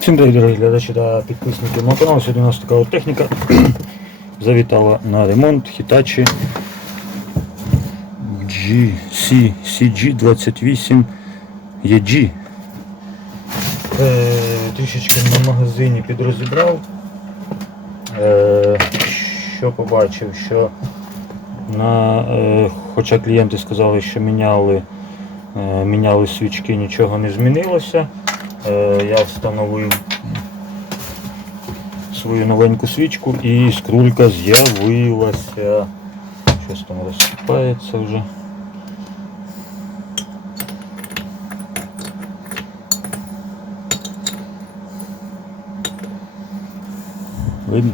Всім привіт, дорогі глядачі та підписники мого каналу. Сьогодні у нас така от техніка завітала на ремонт Hitachi GC CG28 EG. Е, трішечки на магазині підрозібрав. Е, що побачив, що на, е, хоча клієнти сказали, що міняли, е, міняли свічки, нічого не змінилося. Е, я встановив свою новеньку свічку і скрулька з'явилася. Щось там розсипається вже. Видно?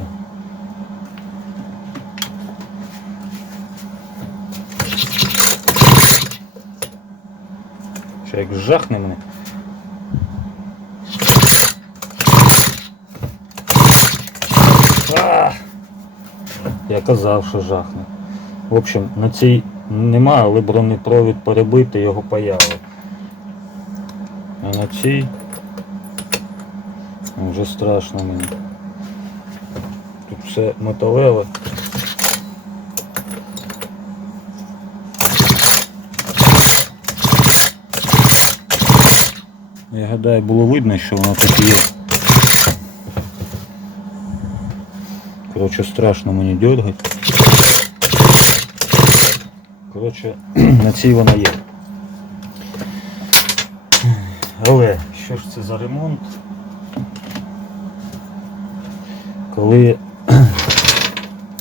Що як жахне мене. Я казав, що жахне. В общем, на цій нема, але бронепровід перебитий, його паяли. А на цій вже страшно мені. Тут все металеве. Я гадаю, було видно, що воно і є. Коротше, страшно мені дергати. Коротше, на цій вона є. Але що ж це за ремонт? Коли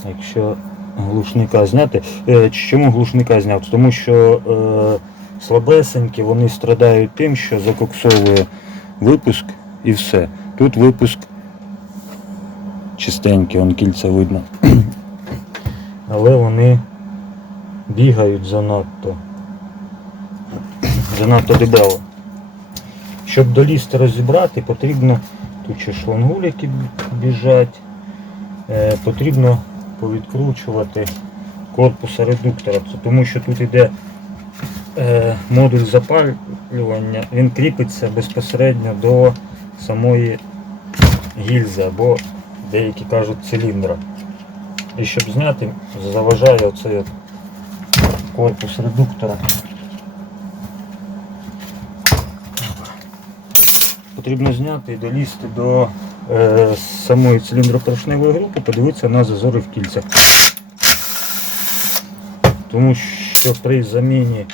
якщо глушника зняти, е, чому глушника зняв? Тому що е, слабесенькі, вони страдають тим, що закоксовує випуск і все. Тут випуск чистенькі, вон кільця видно. Але вони бігають занадто. Занадто дебело. Щоб долізти розібрати, потрібно тут ще шлангулики біжать, е, потрібно повідкручувати корпуса редуктора. Тому що тут йде е, модуль запалювання, він кріпиться безпосередньо до самої гільзи або деякі кажуть циліндра. І щоб зняти, заважає оцей корпус редуктора. Потрібно зняти і долізти до е, самої циліндропоршневої групи, подивитися на зазори в кільцях. Тому що при заміні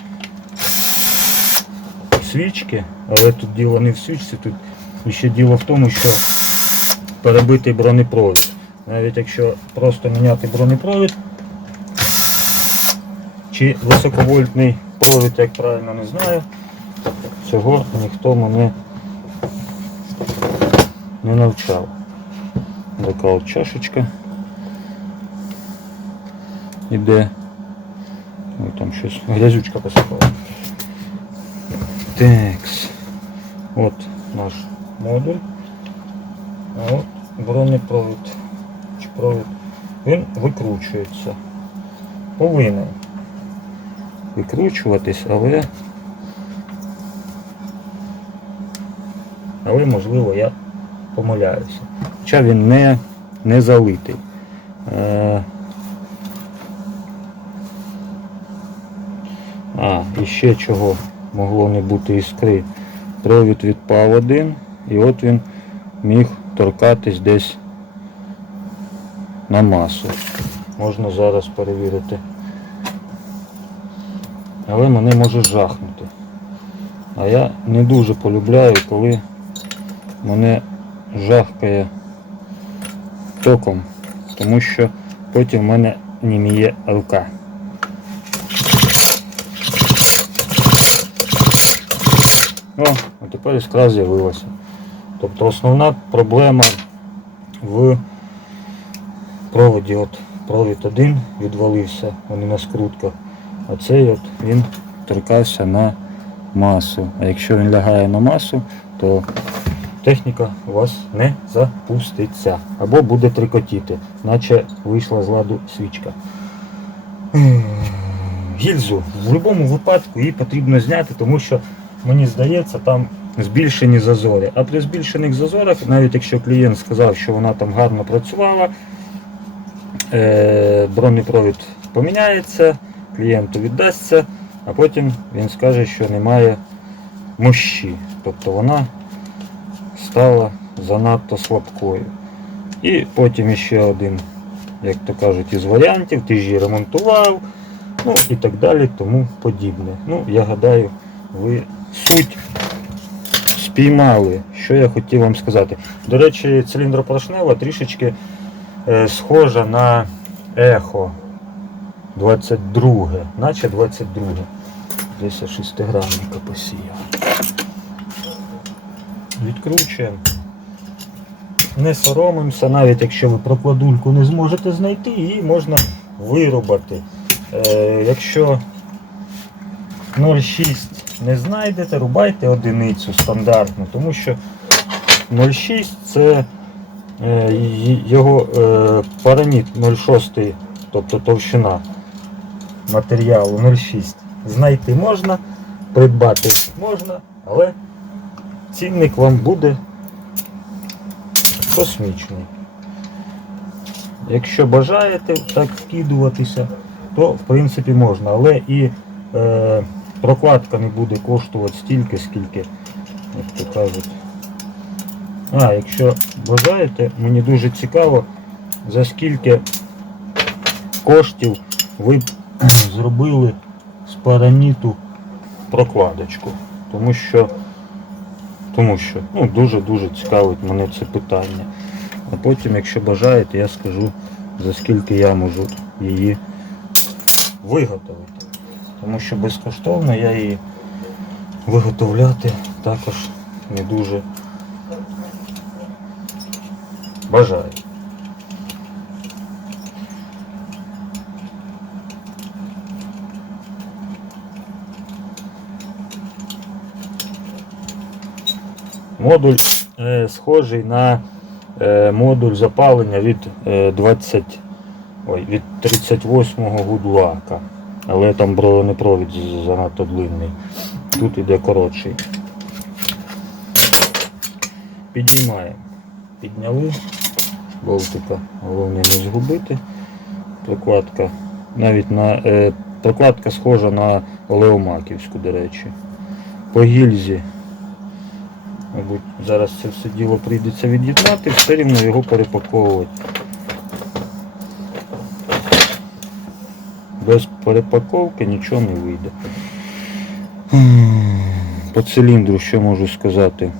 свічки, але тут діло не в свічці, тут ще діло в тому, що перебитий бронепровід. Навіть якщо просто міняти бронепровід чи високовольтний провід, як правильно не знаю, цього ніхто мене не навчав. Така чашечка іде. Ой, там щось грязючка посипала. Такс. От наш модуль. От бронепровід чи провід. Він викручується. Повинен викручуватись, але але можливо я помиляюся. Хоча він не, не залитий. Е, А, і ще чого могло не бути іскри. Провід відпав один, і от він міг торкатись десь на масу. Можна зараз перевірити. Але мене може жахнути. А я не дуже полюбляю, коли мене жахкає током, тому що потім в мене німіє рука. О, а тепер іскра з'явилася. Тобто основна проблема в проводі. От провід один відвалився, вони на скрутках, а цей от він торкався на масу. А якщо він лягає на масу, то техніка у вас не запуститься. Або буде трикотіти, наче вийшла з ладу свічка. Гільзу в будь-якому випадку її потрібно зняти, тому що мені здається, там збільшені зазори. А при збільшених зазорах, навіть якщо клієнт сказав, що вона там гарно працювала, е, бронепровід поміняється, клієнту віддасться, а потім він скаже, що немає мощі. Тобто вона стала занадто слабкою. І потім ще один, як то кажуть, із варіантів, ти ж її ремонтував, ну і так далі, тому подібне. Ну, я гадаю, ви суть спіймали, що я хотів вам сказати. До речі, циліндропоршнева трішечки е, схожа на ехо 22, наче 22. Десь я шестигранника посіяв. Відкручуємо. Не соромимося, навіть якщо ви прокладульку не зможете знайти, її можна вирубати. Е, якщо 0,6 не знайдете, рубайте одиницю стандартну, тому що 0,6 це е, його е, параніт 0,6, тобто товщина матеріалу 0,6. Знайти можна, придбати можна, але цінник вам буде космічний. Якщо бажаєте так вкидуватися, то в принципі можна, але і е, прокладка не буде коштувати стільки, скільки, як то кажуть. А, якщо бажаєте, мені дуже цікаво, за скільки коштів ви б зробили з параніту прокладочку. Тому що, тому що ну, дуже-дуже цікавить мене це питання. А потім, якщо бажаєте, я скажу, за скільки я можу її виготовити. Тому що безкоштовно я її виготовляти також не дуже бажаю. Модуль е, схожий на е, модуль запалення від е, 20, ой, від 38-го гудлака. Але там бронепровід занадто длинний. Тут іде коротший. Підіймаємо. Підняли. Болтика. Головне не згубити. Прокладка. Навіть на е, прокладка схожа на Олеомаківську, до речі. По гільзі Мабуть, зараз це все діло прийдеться від'єднати, все рівно його перепаковувати. Без перепаковки нічого не вийде. По циліндру що можу сказати?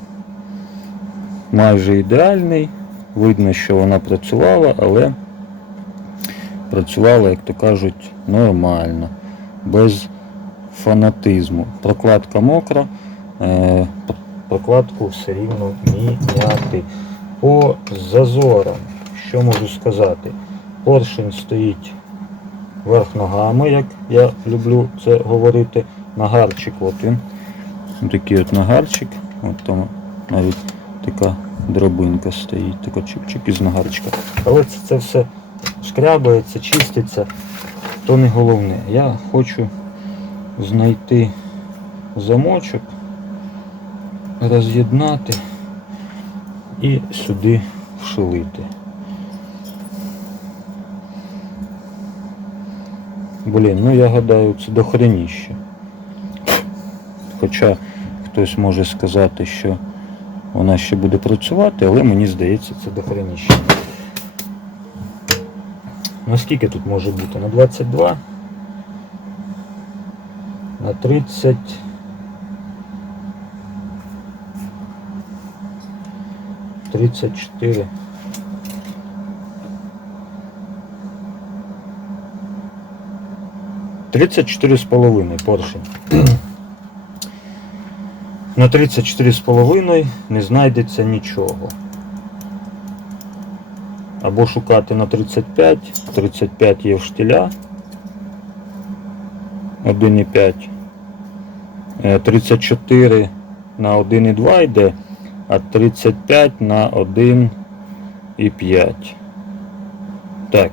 Майже ідеальний. Видно, що вона працювала, але працювала, як то кажуть, нормально, без фанатизму. Прокладка мокра. Е, прокладку все рівно міняти. По зазорам, що можу сказати? Поршень стоїть верх ногами, як я люблю це говорити. Нагарчик, от він. Такий от нагарчик. От там навіть така дробинка стоїть, така чик-чик із нагарчика. Але це, це все шкрябається, чиститься, то не головне. Я хочу знайти замочок роз'єднати і сюди вшилити. Блін, ну я гадаю, це дохреніще. Хоча хтось може сказати, що вона ще буде працювати, але мені здається, це дохреніще. Ну, Наскільки тут може бути? На 22, на 30. Тридцять чотири. 34,5 поршень. На 34,5 не знайдеться нічого. Або шукати на 35, 35 є в штіля 1,5, 34 на 1,2 йде, а 35 на 1,5. Так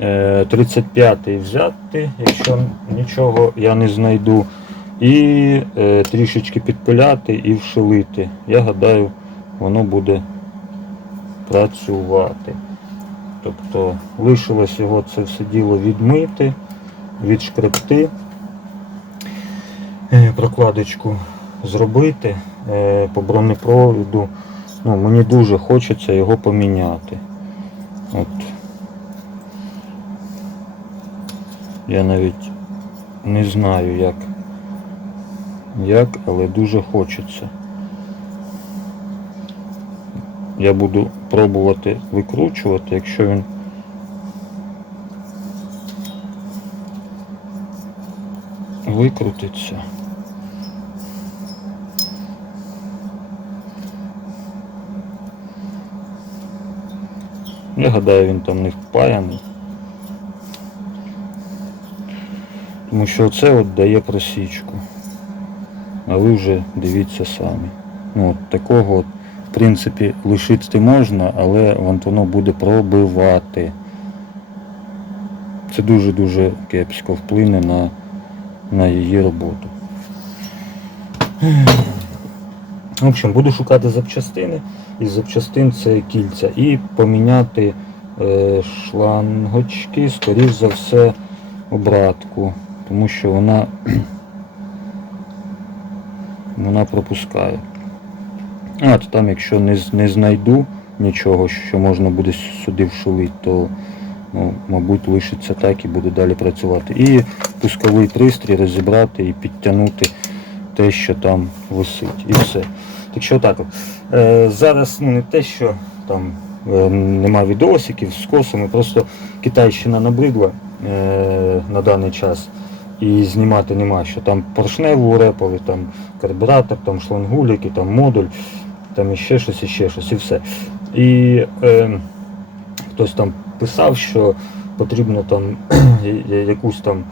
е, 35 взяти, якщо нічого я не знайду. і е, трішечки підпиляти і вшилити. Я гадаю, воно буде працювати. Тобто лишилось його це все діло відмити, відшкребти, е, прокладочку зробити е, по бронепроводу. Ну, мені дуже хочеться його поміняти. От. Я навіть не знаю як. Як, але дуже хочеться. Я буду пробувати викручувати, якщо він викрутиться. Я гадаю, він там не впаяний. Тому що це от дає просічку. А ви вже дивіться самі. Ну, от такого, от, в принципі, лишити можна, але воно буде пробивати. Це дуже-дуже кепсько вплине на, на її роботу. В общем, буду шукати запчастини. Із запчастин це кільця. І поміняти е, шлангочки, скоріш за все, обратку. Тому що вона, вона пропускає. А, то там, якщо не, не знайду нічого, що можна буде сюди вшилити, то, ну, мабуть, лишиться так і буде далі працювати. І пусковий пристрій розібрати і підтягнути те, що там висить. І все. Так що так. Е, зараз ну, не те, що там е, нема відосиків з косами, просто Китайщина набридла е, на даний час. І знімати нема що. Там поршневу репали, там карбюратор, там шлангуліки, там модуль, там іще щось, іще щось, і все. І е, хтось там писав, що потрібно там якусь там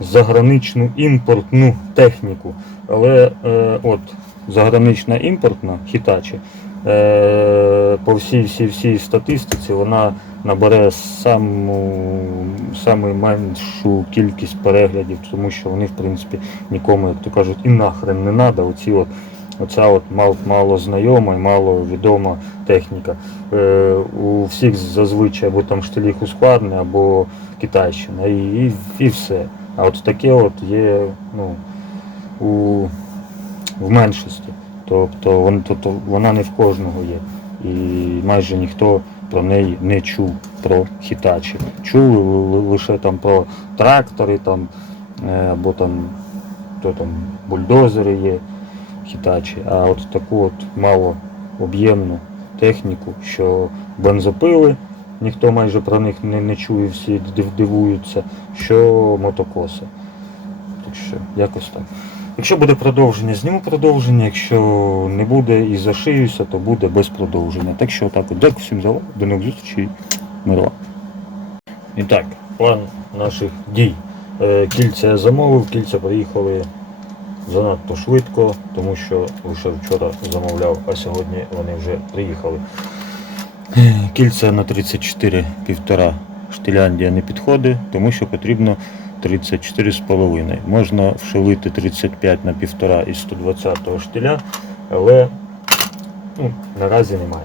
заграничну імпортну техніку. Але е, от загранична імпортна е, по всій всій всій статистиці вона набере саму, саму меншу кількість переглядів, тому що вони в принципі нікому, як то кажуть, і нахрен не треба. Оці от Оця от мал, мало знайома і мало відома техніка. Е, у всіх зазвичай або там штилі Husqvarna, або Китайщина, і, і, і все. А от таке от є ну, у, в меншості. Тобто вон, тобто вона не в кожного є. І майже ніхто про неї не чув про Hitachi. Чули лише там про трактори там, е, або там, то там бульдозери є. Hitachi, а от таку от малооб'ємну техніку, що бензопили, ніхто майже про них не, не чує, всі дивуються, що мотокоси. Так що, якось так. Якщо буде продовження, зніму продовження, якщо не буде і зашиюся, то буде без продовження. Так що так дякую всім за увагу, до нових зустрічей, мирова. І так, план наших дій. Е, Кільця я замовив, кільця приїхали занадто швидко, тому що лише вчора замовляв, а сьогодні вони вже приїхали. Кільця на 34 півтора штиляндія не підходить, тому що потрібно 34,5. Можна вшилити 35 на півтора із 120 штиля, але ну, наразі немає.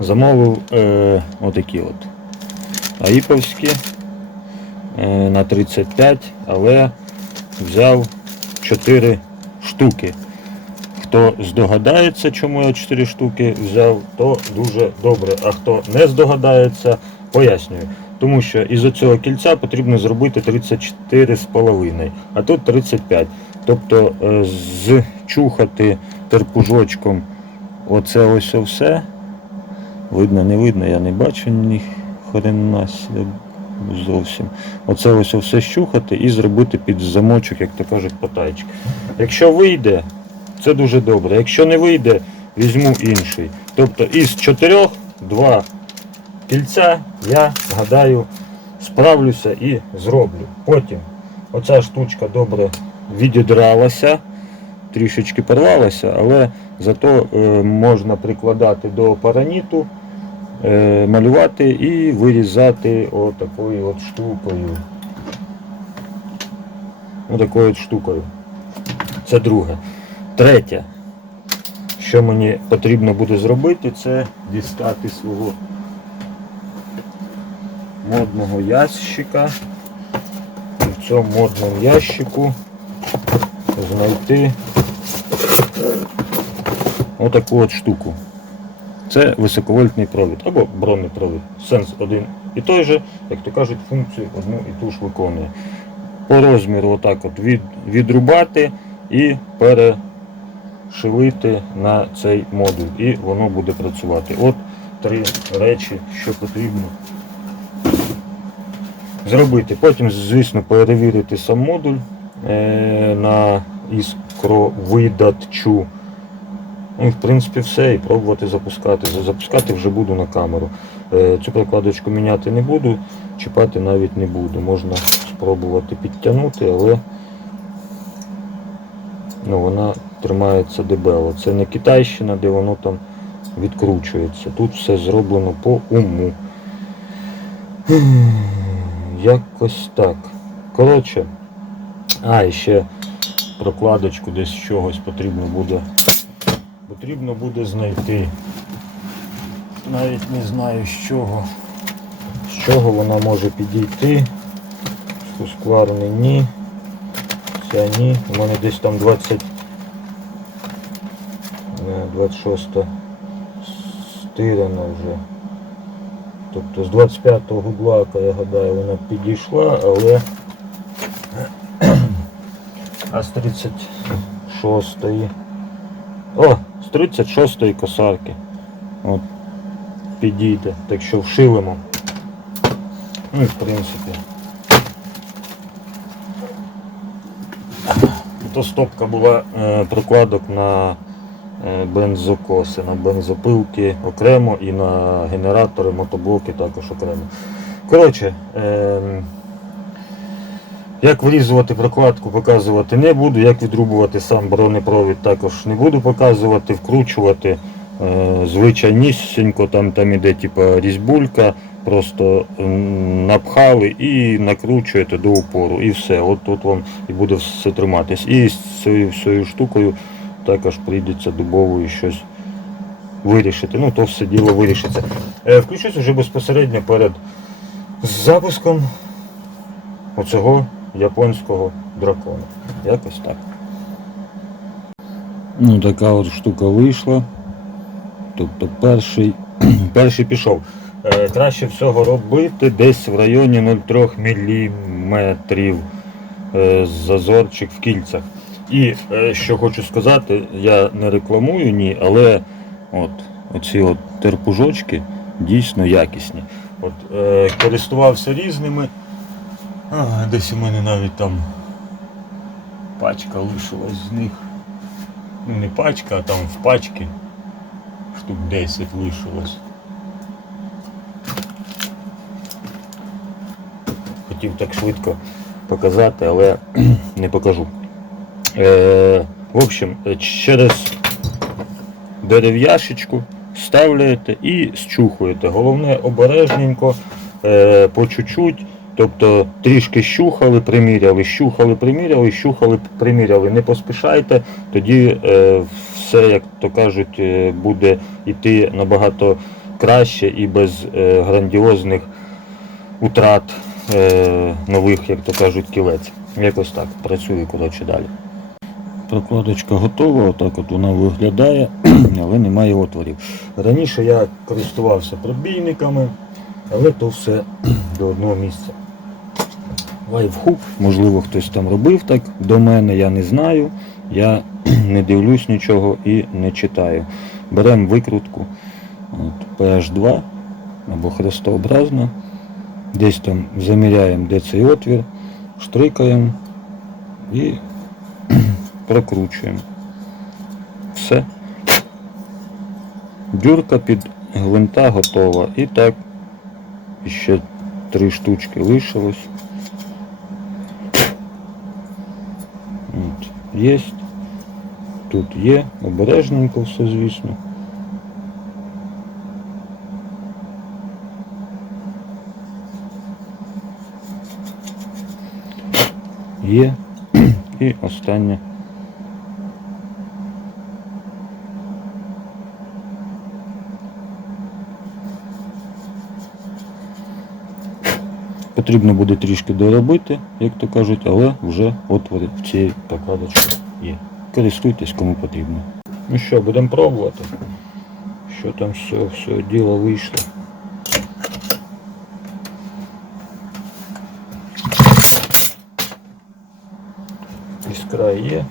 Замовив е, отакі от аїповські е, на 35, але взяв 4 штуки. Хто здогадається, чому я 4 штуки взяв, то дуже добре. А хто не здогадається, пояснюю. Тому що із цього кільця потрібно зробити 34,5, а тут 35. Тобто е, зчухати терпужочком оце ось все. Видно, не видно, я не бачу ні хрена зовсім. Оце ось все щухати і зробити під замочок, як то кажуть, потайчик. Якщо вийде, це дуже добре. Якщо не вийде, візьму інший. Тобто із чотирьох два кільця я гадаю справлюся і зроблю. Потім оця штучка добре відідралася, трішечки порвалася, але зато е, можна прикладати до параніту, е, малювати і вирізати отакою от штукою. отакою от штукою. Це друге. Третє, що мені потрібно буде зробити, це дістати свого модного ящика. І в цьому модному ящику знайти отаку от штуку. Це високовольтний провід або бронепровід. Сенс один і той же, як то кажуть, функцію одну і ту ж виконує. По розміру отак от від, відрубати і перешивити на цей модуль. І воно буде працювати. От три речі, що потрібно зробити. Потім, звісно, перевірити сам модуль е, на іскровидатчу. Ну, в принципі, все, і пробувати запускати. Запускати вже буду на камеру. Е, Цю прокладочку міняти не буду, чіпати навіть не буду. Можна спробувати підтягнути, але ну, вона тримається дебело. Це не Китайщина, де воно там відкручується. Тут все зроблено по уму. Якось так. Коротше, а, і ще прокладочку десь чогось потрібно буде. Потрібно буде знайти. Навіть не знаю з чого. З чого вона може підійти. Сускварний ні. Ця ні. У мене десь там 20. е, 26 стирана вже. Тобто з 25-го гуглака, я гадаю, вона підійшла, але а з 36-ї. О, з 36-ї косарки. От, підійде. Так що вшилимо. Ну і в принципі. То стопка була е, прокладок на бензокоси, на бензопилки окремо і на генератори, мотоблоки також окремо. Коротше, ем, як вирізувати прокладку, показувати не буду. Як відрубувати сам бронепровід також не буду показувати, вкручувати е, звичайнісінько, там, там іде типа різьбулька, просто напхали і накручуєте до упору. І все. От тут вам і буде все триматись. І з цією всією штукою також прийдеться дубовою щось вирішити. Ну, то все діло вирішиться. Е, включусь вже безпосередньо перед запуском оцього японського дракона. Якось так. Ну, така от штука вийшла. Тобто перший, перший пішов. Е, краще всього робити десь в районі 0,3 мм е, зазорчик в кільцях. І е, що хочу сказати, я не рекламую ні, але от, оці от терпужочки дійсно якісні. От, е, користувався різними. А, десь у мене навіть там пачка лишилась з них. Ну не пачка, а там в пачці штук 10 лишилось. Хотів так швидко показати, але не покажу. Е, в общем, через дерев'яшечку ставляєте і щухуєте. Головне обережненько, е, по чуть-чуть. Тобто трішки щухали, приміряли, щухали, приміряли, щухали, приміряли. Не поспішайте, тоді е, все, як то кажуть, е, буде йти набагато краще і без е, грандіозних утрат е, нових, як то кажуть, кілець. Якось так працює коротше далі. Прокладочка готова, отак от вона виглядає, але немає отворів. Раніше я користувався пробійниками, але то все до одного місця. Лайфхук, можливо, хтось там робив так до мене, я не знаю. Я не дивлюсь нічого і не читаю. Беремо викрутку от, PH2 або хрестообразна. Десь там заміряємо, де цей отвір, штрикаємо і прокручуємо. Все. Дюрка під гвинта готова. І так ще три штучки лишилось. От, є. Тут є. Обережненько все, звісно. Є. І останнє. Потрібно буде трішки доробити, як то кажуть, але вже отвори в цій прокладочці є. Користуйтесь кому потрібно. Ну що, будемо пробувати. Що там все, все діло вийшло. Іскра є.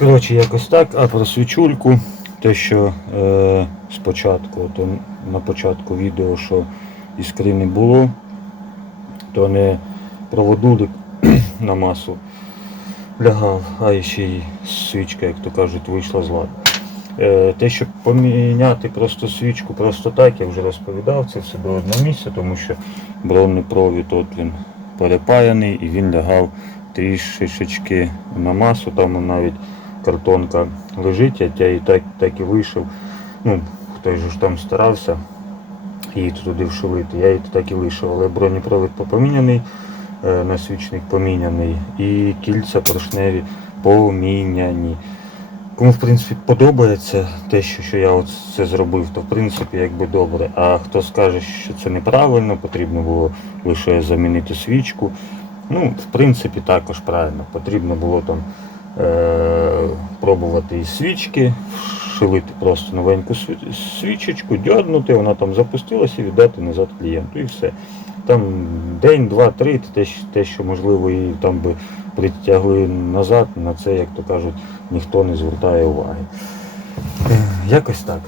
Коротше, якось так, а про свічульку, те, що е, спочатку, то на початку відео, що іскри не було, то не проводулик на масу лягав, а ще й свічка, як то кажуть, вийшла з ладу. Е, те, щоб поміняти просто свічку просто так, я вже розповідав, це все до одного місця, тому що бронний провід от він перепаяний і він лягав трішечки на масу, там навіть картонка лежить, я і так, так і вийшов. Ну, хтось ж там старався її туди вшивити, я її так і лишив, але бронепровід поміняний, е, насвічник поміняний і кільця поршневі поміняні. Кому в принципі подобається те, що, що я це зробив, то в принципі якби добре. А хто скаже, що це неправильно, потрібно було лише замінити свічку. Ну, в принципі, також правильно. Потрібно було там пробувати і свічки, шилити просто новеньку свічечку, дьорнути, вона там запустилася і віддати назад клієнту. І все. Там день, два, три, те, що- те, що можливо і там би притягли назад, на це, як то кажуть, ніхто не звертає уваги. Е, Якось так.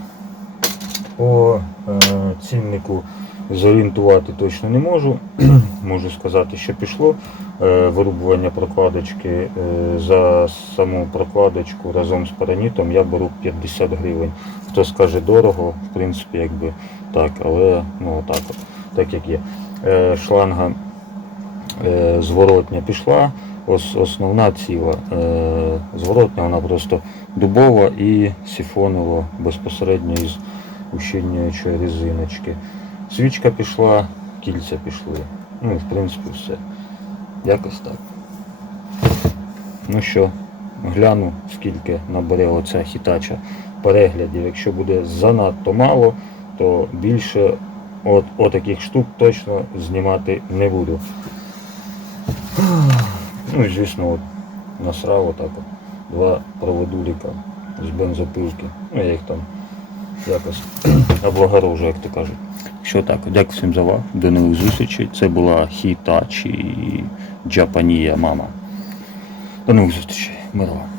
По е, ціннику зорієнтувати точно не можу. можу сказати, що пішло. Е, вирубування прокладочки е, за саму прокладочку разом з паранітом я беру 50 гривень. Хто скаже дорого, в принципі, якби так, але ну отак от, так як є. Е, шланга зворотня пішла, ос, основна ціла. Зворотня вона просто дубова і сифонова безпосередньо із ущільнюючої резиночки. Свічка пішла, кільця пішли. Ну і в принципі все. Якось так. Ну що, гляну, скільки набере оця хітача переглядів. Якщо буде занадто мало, то більше от, отаких штук точно знімати не буду. Ну і звісно, от насрав отак от. Два проводуліка з бензопилки. Ну, я їх там якось облагорожу, як то кажуть. Що так, дякую всім за увагу. До нових зустрічей. Це була Hitachi Japanія мама. До нових зустрічей. Мирова.